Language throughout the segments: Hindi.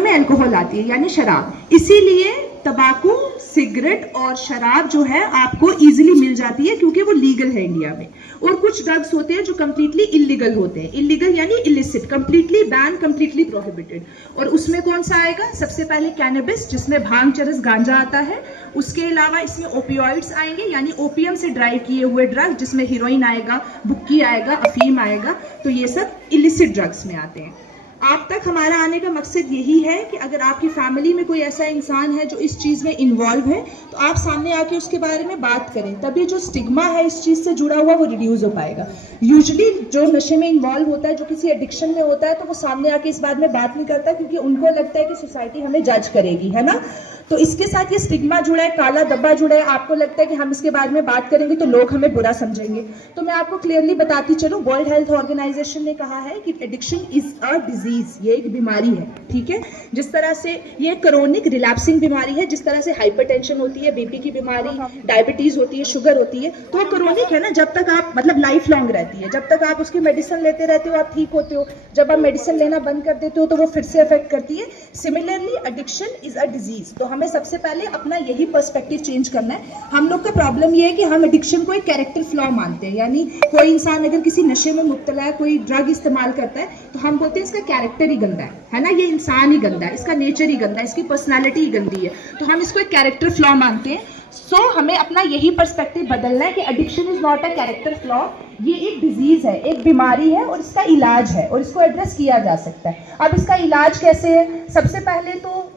मतलब में अल्कोहल आती है यानी शराब, इसीलिए तंबाकू, सिगरेट और शराब जो है आपको इजीली मिल जाती है क्योंकि वो लीगल है इंडिया में। और कुछ ड्रग्स होते हैं जो कंप्लीटली इलीगल होते हैं, इलीगल यानी illicit, completely ban, completely prohibited. और उसमें कौन सा आएगा? सबसे पहले कैनबिस, जिसमें भांग, चरस, गांजा आता है। उसके अलावा इसमें ओपियोइड्स आएंगे यानी ओपियम से ड्राइव किए हुए ड्रग, जिसमें हीरोइन आएगा, बुक्की आएगा, अफीम आएगा। तो ये सब इलिसिट ड्रग्स में आते हैं। आप तक हमारा आने का मकसद यही है कि अगर आपकी फैमिली में कोई ऐसा इंसान है जो इस चीज़ में इन्वॉल्व है तो आप सामने आके उसके बारे में बात करें, तभी जो स्टिग्मा है इस चीज़ से जुड़ा हुआ वो रिड्यूस हो पाएगा। यूजुअली जो नशे में इन्वॉल्व होता है, जो किसी एडिक्शन में होता है, तो वो सामने आके इस बारे में बात नहीं करता क्योंकि उनको लगता है कि सोसाइटी हमें जज करेगी, है ना। तो इसके साथ ये स्टिग्मा जुड़ा है, काला धब्बा जुड़ा है। आपको लगता है कि हम इसके बारे में बात करेंगे तो लोग हमें बुरा समझेंगे। तो मैं आपको क्लियरली बताती चलूं, वर्ल्ड हेल्थ ऑर्गेनाइजेशन ने कहा है कि एडिक्शन इज अ डिजीज, ये एक बीमारी है, ठीक है। जिस तरह से ये क्रोनिक रिलैप्सिंग बीमारी है, जिस तरह से हाइपरटेंशन होती है, बीपी की बीमारी, डायबिटीज होती है, शुगर होती है, तो वो क्रोनिक है ना। जब तक आप मतलब लाइफ लॉन्ग रहती है, जब तक आप उसकी मेडिसिन लेते रहते हो आप ठीक होते हो। जब आप मेडिसिन लेना बंद कर देते हो तो वो फिर से अफेक्ट करती है। Similarly addiction is a disease. तो हमें सबसे पहले अपना यही पर्सपेक्टिव चेंज करना है। हम लोग का प्रॉब्लम ये है कि हम एडिक्शन को एक कैरेक्टर फ्लॉ मानते हैं, यानी कोई इंसान अगर किसी नशे में मुब्तला है, कोई ड्रग इस्तेमाल करता है, तो हम बोलते हैं इसका कैरेक्टर ही गंदा है ना, ये इंसान ही गंदा है, इसका नेचर ही गंदा है, इसकी पर्सनैलिटी ही गंदी है, तो हम इसको एक कैरेक्टर फ्लॉ मानते हैं। सो हमें अपना यही पर्सपेक्टिव बदलना है कि addiction is not a character flaw, ये एक डिजीज है, एक बीमारी है और इसका इलाज है और इसको एड्रेस किया जा सकता है। अब इसका इलाज कैसे है? सबसे पहले तो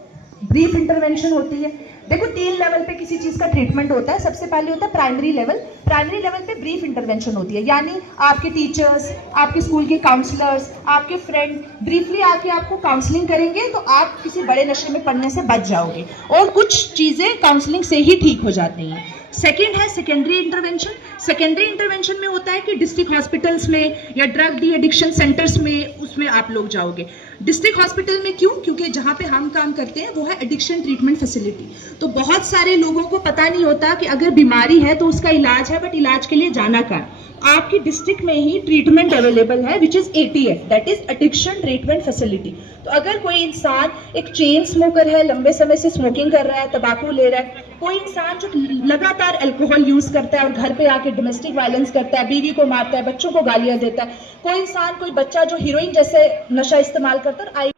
ब्रीफ इंटरवेंशन होती है। देखो 3 लेवल पे किसी चीज का ट्रीटमेंट होता है। सबसे पहले होता है प्राइमरी लेवल। प्राइमरी लेवल पे ब्रीफ इंटरवेंशन होती है, यानी आपके टीचर्स, आपके स्कूल के काउंसलर्स, आपके फ्रेंड ब्रीफली आके आपको काउंसलिंग करेंगे तो आप किसी बड़े नशे में पड़ने से बच जाओगे और कुछ चीजें काउंसलिंग से ही ठीक हो जाती हैं। सेकेंड है सेकेंडरी इंटरवेंशन। सेकेंडरी इंटरवेंशन में होता है कि डिस्ट्रिक्ट हॉस्पिटल्स में या ड्रग डी एडिक्शन सेंटर्स में, उसमें आप लोग जाओगे। डिस्ट्रिक्ट हॉस्पिटल में क्यों? क्योंकि जहाँ पे हम काम करते हैं वो है एडिक्शन ट्रीटमेंट फैसिलिटी। तो बहुत सारे लोगों को पता नहीं होता कि अगर बीमारी है तो उसका इलाज है, बट इलाज के लिए जाना कहाँ? आपकी डिस्ट्रिक्ट में ही ट्रीटमेंट अवेलेबल है, which is ATF, that is addiction treatment facility. तो अगर कोई इंसान एक चेन स्मोकर है, लंबे समय से स्मोकिंग कर रहा है, तंबाकू ले रहा है, कोई इंसान जो लगातार अल्कोहल यूज करता है और घर पे आके डोमेस्टिक वायलेंस करता है, बीवी को मारता है, बच्चों को गालियां देता है, कोई इंसान, कोई बच्चा जो हीरोइन जैसे नशा इस्तेमाल करता है,